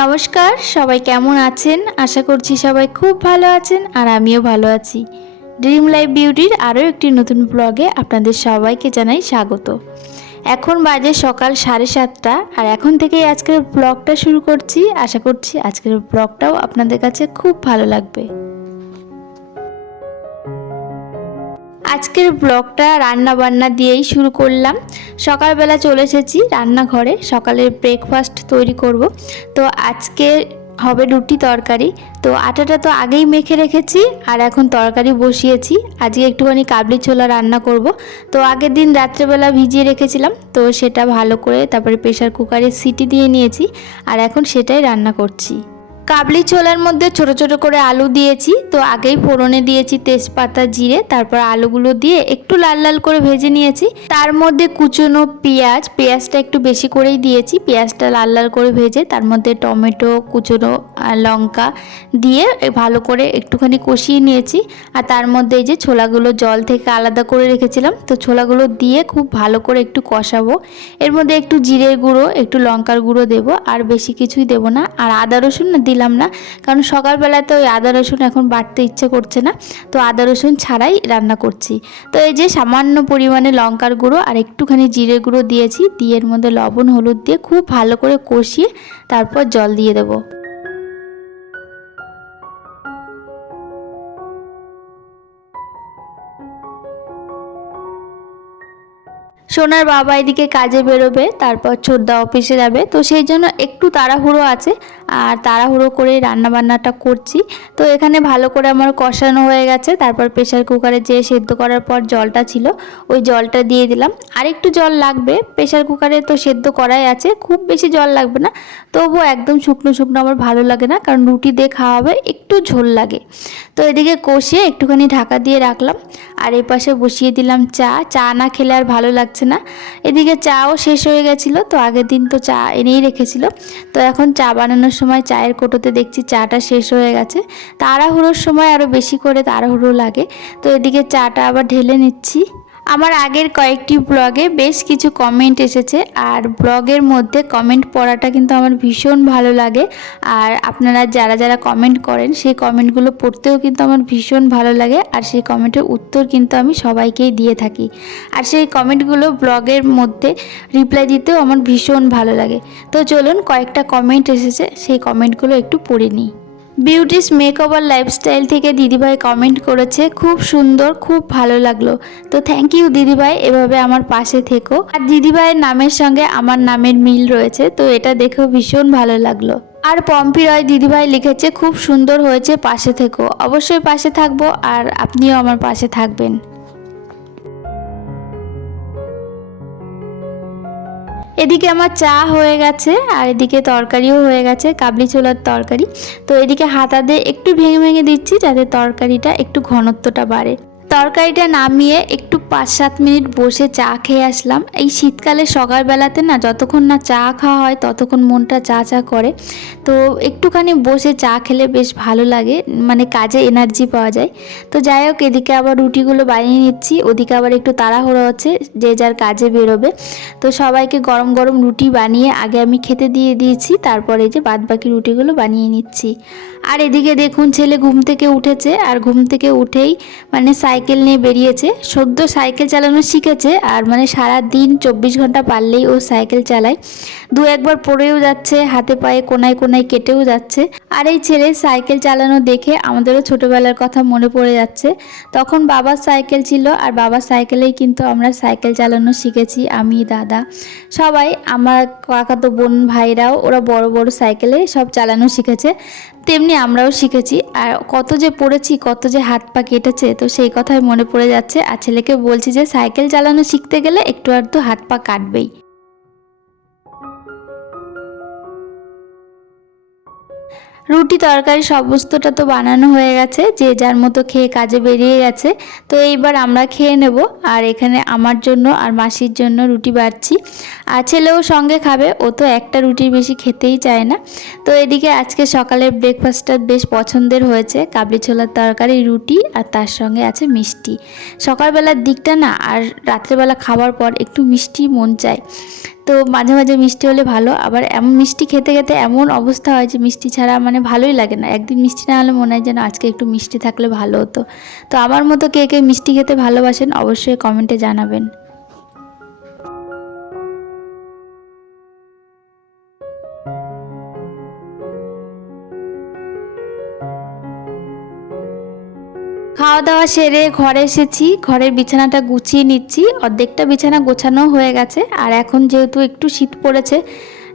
নমস্কার, সবাই কেমন আছেন? আশা করছি সবাই খুব ভালো আছেন আর আমিও ভালো আছি। ড্রিম লাইফ বিউটির আরও একটি নতুন ব্লগে আপনাদের সবাইকে জানাই স্বাগত। এখন বাজে সকাল 7:30 আর এখন থেকেই আজকের ব্লগটা শুরু করছি। আশা করছি আজকের ব্লগটাও আপনাদের কাছে খুব ভালো লাগবে। আজকের ব্লগটা রান্না বান্না দিয়েই শুরু করলাম। সকালবেলা চলে এসেছি রান্নাঘরে, সকালের ব্রেকফাস্ট তৈরি করব। তো আজকে হবে রুটি তরকারি। তো আটাটা তো আগেই মেখে রেখেছি আর এখন তরকারি বসিয়েছি। আজকে একটুখানি কাবলি ছোলা রান্না করব। তো আগের দিন রাত্রেবেলা ভিজিয়ে রেখেছিলাম, তো সেটা ভালো করে তারপরে প্রেসার কুকারে সিটি দিয়ে নিয়েছি আর এখন সেটাই রান্না করছি। কাবলি ছোলার মধ্যে ছোট ছোট করে আলু দিয়েছি। তো আগেই ফোড়নে দিয়েছি তেজপাতা, জিরে, তারপর আলুগুলো দিয়ে একটু লাল লাল করে ভেজে নিয়েছি। তার মধ্যে কুচনো পেঁয়াজটা একটু বেশি করেই দিয়েছি। পেঁয়াজটা লাল লাল করে ভেজে তার মধ্যে টমেটো, কুচনো লঙ্কা দিয়ে ভালো করে একটুখানি কষিয়ে নিয়েছি। আর তার মধ্যে এই যে ছোলাগুলো জল থেকে আলাদা করে রেখেছিলাম, তো ছোলাগুলো দিয়ে খুব ভালো করে একটু কষাবো। এর মধ্যে একটু জিরের গুঁড়ো, একটু লঙ্কার গুঁড়ো দেবো, আর বেশি কিছুই দেবো না। আর আদা রসুন দিলাম না, কারণ সকালবেলায় তো ওই আদা রসুন এখন বাটতে ইচ্ছে করছে না, তো আদা রসুন ছাড়াই রান্না করছি। তো এই যে সামান্য পরিমাণে লঙ্কার গুঁড়ো আর একটুখানি জিরের গুঁড়ো দিয়েছি, দিয়ে এর মধ্যে লবণ হলুদ দিয়ে খুব ভালো করে কষিয়ে তারপর জল দিয়ে দেবো। সোনার বাবা এদিকে কাজে বেরোবে, তারপর ছোটদা অফিসে যাবে, তো সেই জন্য একটু তাড়াহুড়ো আছে আর তাড়াহুড়ো করে রান্নাবান্নাটা করছি। তো এখানে ভালো করে আমার কষানো হয়ে গেছে। তারপর প্রেসার কুকারে যে সেদ্ধ করার পর জলটা ছিল ওই জলটা দিয়ে দিলাম। আর একটু জল লাগবে, প্রেসার কুকারে তো সেদ্ধ করাই আছে, খুব বেশি জল লাগবে না। তবুও একদম শুকনো শুকনো আমার ভালো লাগে না, কারণ রুটি দিয়ে খাওয়া হবে, একটু ঝোল লাগে। তো এদিকে কষিয়ে একটুখানি ঢাকা দিয়ে রাখলাম আর এই পাশে বসিয়ে দিলাম চা না খেলে আর ভালো লাগছে না। এদিকে চাও শেষ হয়ে গেছিলো, তো আগের দিন তো চা এনেই রেখেছিল। তো এখন চা বানানোর সময় চায়ের কোটোতে দেখছি চাটা শেষ হয়ে গেছে। তাড়াহুড়োর সময় আরও বেশি করে তাড়াহুড়ো লাগে। তো এদিকে চাটা আবার ঢেলে নিচ্ছি। আমার আগের কয়েকটি ব্লগে বেশ কিছু কমেন্ট এসেছে আর ব্লগের মধ্যে কমেন্ট পড়াটা কিন্তু আমার ভীষণ ভালো লাগে। আর আপনারা যারা যারা কমেন্ট করেন সেই কমেন্টগুলো পড়তেও কিন্তু আমার ভীষণ ভালো লাগে, আর সেই কমেন্টের উত্তর কিন্তু আমি সবাইকেই দিয়ে থাকি। আর সেই কমেন্টগুলো ব্লগের মধ্যে রিপ্লাই দিতেও আমার ভীষণ ভালো লাগে। তো চলুন, কয়েকটা কমেন্ট এসেছে, সেই কমেন্টগুলো একটু পড়ে নিই। বিউটিস মেকওভার লাইফস্টাইল থেকে দিদিভাই কমেন্ট করেছে, খুব সুন্দর, খুব ভালো লাগলো। তো থ্যাংক ইউ দিদিভাই, এভাবে আমার পাশে থেকো। আর দিদিভাইয়ের নামের সঙ্গে আমার নামের মিল রয়েছে, তো এটা দেখেও ভীষণ ভালো লাগলো। আর পম্পি রয় দিদিভাই লিখেছে, খুব সুন্দর হয়েছে, পাশে থেকো। অবশ্যই পাশে থাকবো আর আপনিও আমার পাশে থাকবেন। এদিকে আমার চা হয়ে গেছে আর এদিকে তরকারিও হয়ে গেছে, কাবলি ছোলার তরকারি। তো এদিকে হাতা দিয়ে একটু ভেঙে ভেঙে দিচ্ছি যাতে তরকারিটা একটু ঘনত্বটা বাড়ে। তরকারিটা নামিয়ে একটু 5-7 মিনিট বসে চা খেয়ে আসলাম। এই শীতকালে সকালবেলাতে না, যতক্ষণ না চা খাওয়া হয় ততক্ষণ মনটা চা চা করে। তো একটুখানি বসে চা খেলে বেশ ভালো লাগে, মানে কাজে এনার্জি পাওয়া যায়। তো যাই হোক, এদিকে আবার রুটিগুলো বানিয়ে নিচ্ছি, ওদিকে আবার একটু তাড়াহুড়ো হচ্ছে, যে যার কাজে বেরোবে। তো সবাইকে গরম গরম রুটি বানিয়ে আগে আমি খেতে দিয়ে দিয়েছি, তারপরে যে বাদবাকি রুটিগুলো বানিয়ে নিচ্ছি। আর এদিকে দেখুন, ছেলে ঘুম থেকে উঠেছে আর ঘুম থেকে উঠেই মানে সাইকেল নিয়ে বেরিয়েছে। সদ্য সাইকেল চালানো শিখেছে আর মানে সারা দিন 24 ঘন্টা পারলেই ও সাইকেল চালায়। দু একবার পড়েও যাচ্ছে, হাতে পায়ে কোনায় কোনায় কেটেও যাচ্ছে। আর এই ছেলে সাইকেল চালানো দেখে আমাদেরও ছোটোবেলার কথা মনে পড়ে যাচ্ছে। তখন বাবার সাইকেল ছিল আর বাবার সাইকেলেই কিন্তু আমরা সাইকেল চালানো শিখেছি, আমি, দাদা, সবাই। আমার কাকাতো বোন ভাইরাও ওরা বড় বড় সাইকেলে সব চালানো শিখেছে, তেমনি আমরাও শিখেছি। আর কত যে পড়েছি, কত যে হাত পা কেটেছে, তো সেই কথাই মনে পড়ে যাচ্ছে। আর ছেলেকে বলছি যে সাইকেল চালানো শিখতে গেলে একটু আধটু হাত পা কাটবেই। রুটি তরকারি সমস্তটা তো বানানো হয়ে গেছে, যে যার মতো খেয়ে কাজে বেরিয়ে গেছে। তো এইবার আমরা খেয়ে নেব। আর এখানে আমার জন্য আর মাসির জন্য রুটি বাড়ছি, আর ছেলেও সঙ্গে খাবে, ও তো একটা রুটির বেশি খেতেই চায় না। তো এদিকে আজকে সকালের ব্রেকফাস্টটা বেশ পছন্দের হয়েছে, কাবলি ছোলার তরকারি, রুটি, আর তার সঙ্গে আছে মিষ্টি। সকালবেলার দিকটা না আর রাত্রেবেলা খাবার পর একটু মিষ্টি মন চায়। তো মাঝে মাঝে মিষ্টি হলে ভালো, আবার এমন মিষ্টি খেতে খেতে এমন অবস্থা হয় যে মিষ্টি ছাড়া মানে ভালোই লাগে না। একদিন মিষ্টি না হলে মনে হয় যেন আজকে একটু মিষ্টি থাকলে ভালো হতো। তো আমার মতো কে কে মিষ্টি খেতে ভালোবাসেন অবশ্যই কমেন্টে জানাবেন। খাওয়া দাওয়া সেরে ঘরে এসেছি, ঘরের বিছানাটা গুছিয়ে নিচ্ছি। অর্ধেকটা বিছানা গোছানো হয়ে গেছে, আর এখন যেহেতু একটু শীত পড়েছে,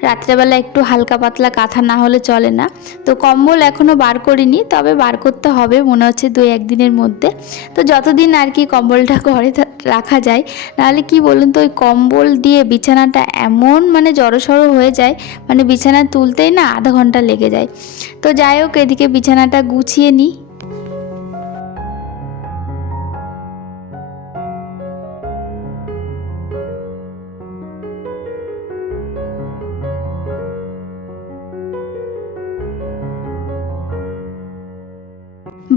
রাত্রেবেলা একটু হালকা পাতলা কাঁথা না হলে চলে না। তো কম্বল এখনও বার করিনি, তবে বার করতে হবে মনে হচ্ছে 2-1 দিনের মধ্যে। তো যতদিন আর কি কম্বলটা ঘরে রাখা যায়, নাহলে কি বলুন তো, ওই কম্বল দিয়ে বিছানাটা এমন মানে জড়সড় হয়ে যায়, মানে বিছানা তুলতেই না আধা ঘন্টা লেগে যায়। তো যাই হোক, এদিকে বিছানাটা গুছিয়ে নিই।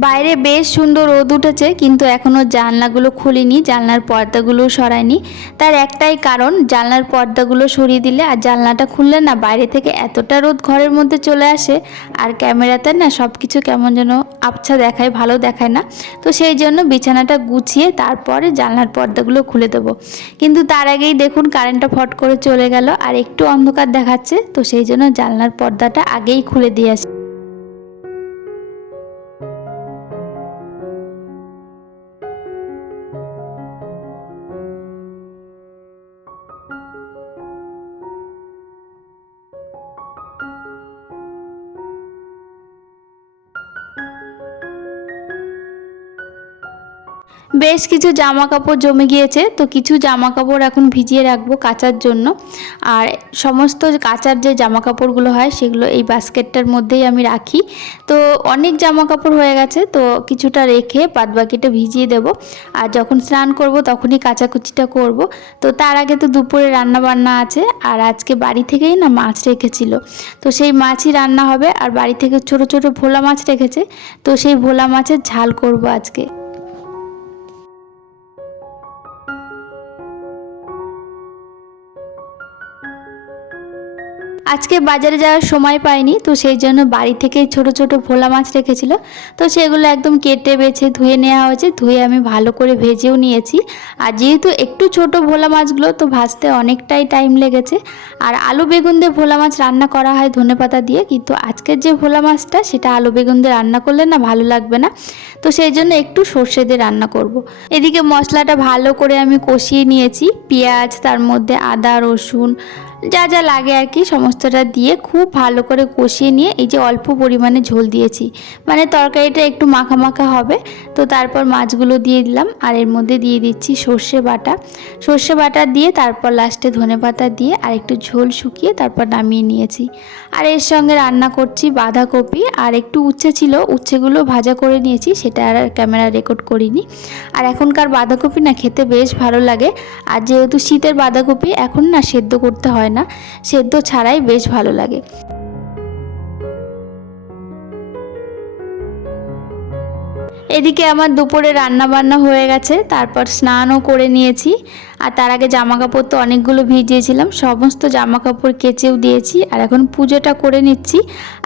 বাইরে বেশ সুন্দর রোদ উঠেছে, কিন্তু এখনও জানলাগুলো খুলিনি, জানলার পর্দাগুলো সরাইনি। তার একটাই কারণ, জানলার পর্দাগুলো সরিয়ে দিলে আর জানলাটা খুললে না বাইরে থেকে এতটা রোদ ঘরের মধ্যে চলে আসে, আর ক্যামেরাতে না সব কিছু কেমন যেন আবছা দেখায়, ভালো দেখায় না। তো সেই জন্য বিছানাটা গুছিয়ে তারপরে জানলার পর্দাগুলো খুলে দেবো। কিন্তু তার আগেই দেখুন কারেন্টটা ফট করে চলে গেল, আর একটু অন্ধকার দেখাচ্ছে। তো সেই জন্য জানলার পর্দাটা আগেই খুলে দিয়ে আসি। বেশ কিছু জামা কাপড় জমে গিয়েছে, তো কিছু জামা কাপড় এখন ভিজিয়ে রাখবো কাচার জন্য। আর সমস্ত কাচার যে জামা কাপড়গুলো হয় সেগুলো এই বাস্কেটটার মধ্যেই আমি রাখি। তো অনেক জামা কাপড় হয়ে গেছে, তো কিছুটা রেখে বাদবাকিটা ভিজিয়ে দেব। আর যখন স্নান করব তখনই কাচাকুচিটা করব। তো তার আগে তো দুপুরে রান্না বান্না আছে, আর আজকে বাড়ি থেকেই না মাছ রেখেছিল, তো সেই মাছই রান্না হবে। আর বাড়ি থেকে ছোট ছোট ভোলা মাছ রেখেছে, তো সেই ভোলা মাছের ঝাল করব আজকে। আজকে বাজারে যাওয়ার সময় পাইনি, তো সেই জন্য বাড়ি থেকেই ছোট ছোট ভোলা মাছ রেখেছিল। তো সেগুলো একদম কেটে বেছে ধুয়ে নেওয়া হয়েছে, ধুয়ে আমি ভালো করে ভেজেও নিয়েছি। আর যেহেতু একটু ছোট ভোলা মাছগুলো, তো ভাজতে অনেকটাই টাইম লেগেছে। আর আলু বেগুন দিয়ে ভোলা মাছ রান্না করা হয় ধনেপাতা দিয়ে, কিন্তু আজকের যে ভোলা মাছটা সেটা আলু বেগুন দিয়ে রান্না করলে না ভালো লাগবে না। তো সেই জন্য একটু সর্ষে দিয়ে রান্না করব। এদিকে মশলাটা ভালো করে আমি কষিয়ে নিয়েছি, পেঁয়াজ, তার মধ্যে আদা রসুন যা যা লাগে আর কি সমস্তটা দিয়ে খুব ভালো করে কষিয়ে নিয়ে এই যে অল্প পরিমাণে ঝোল দিয়েছি, মানে তরকারিটা একটু মাখা মাখা হবে। তো তারপর মাছগুলো দিয়ে দিলাম, আর এর মধ্যে দিয়ে দিচ্ছি সর্ষে বাটা দিয়ে তারপর লাস্টে ধনেপাতা দিয়ে আর একটু ঝোল শুকিয়ে তারপর নামিয়ে নিয়েছি। আর এর সঙ্গে রান্না করছি বাঁধাকপি, আর একটু উচ্ছে ছিল, উচ্ছেগুলো ভাজা করে নিয়েছি, সেটা আর ক্যামেরা রেকর্ড করিনি। আর এখনকার বাঁধাকপি না খেতে বেশ ভালো লাগে। আর যেহেতু শীতের বাঁধাকপি এখন না সেদ্ধ করতে হয় না, সেদ্ধ ছাড়াই বেশ ভালো লাগে। এদিকে আমার দুপুরে রান্না বান্না হয়ে গেছে, তারপর স্নানও করে নিয়েছি। আর তার আগে জামা কাপড় তো অনেকগুলো ভিজিয়েছিলাম, সমস্ত জামা কাপড় কেচেও দিয়েছি। আর এখন পুজোটা করে নিচ্ছি,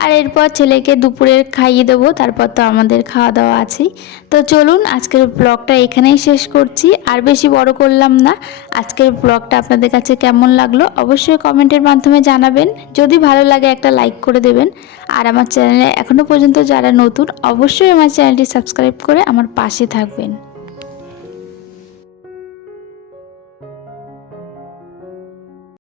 আর এরপর ছেলেকে দুপুরের খাইয়ে দেবো, তারপর তো আমাদের খাওয়া দাওয়া আছেই। তো চলুন আজকের ব্লগটা এখানেই শেষ করছি, আর বেশি বড় করলাম না। আজকের ব্লগটা আপনাদের কাছে কেমন লাগলো অবশ্যই কমেন্টের মাধ্যমে জানাবেন। যদি ভালো লাগে একটা লাইক করে দেবেন। আর আমার চ্যানেলে এখনও পর্যন্ত যারা নতুন, অবশ্যই আমার চ্যানেলটি সাবস্ক্রাইব করে আমার পাশে থাকবেন।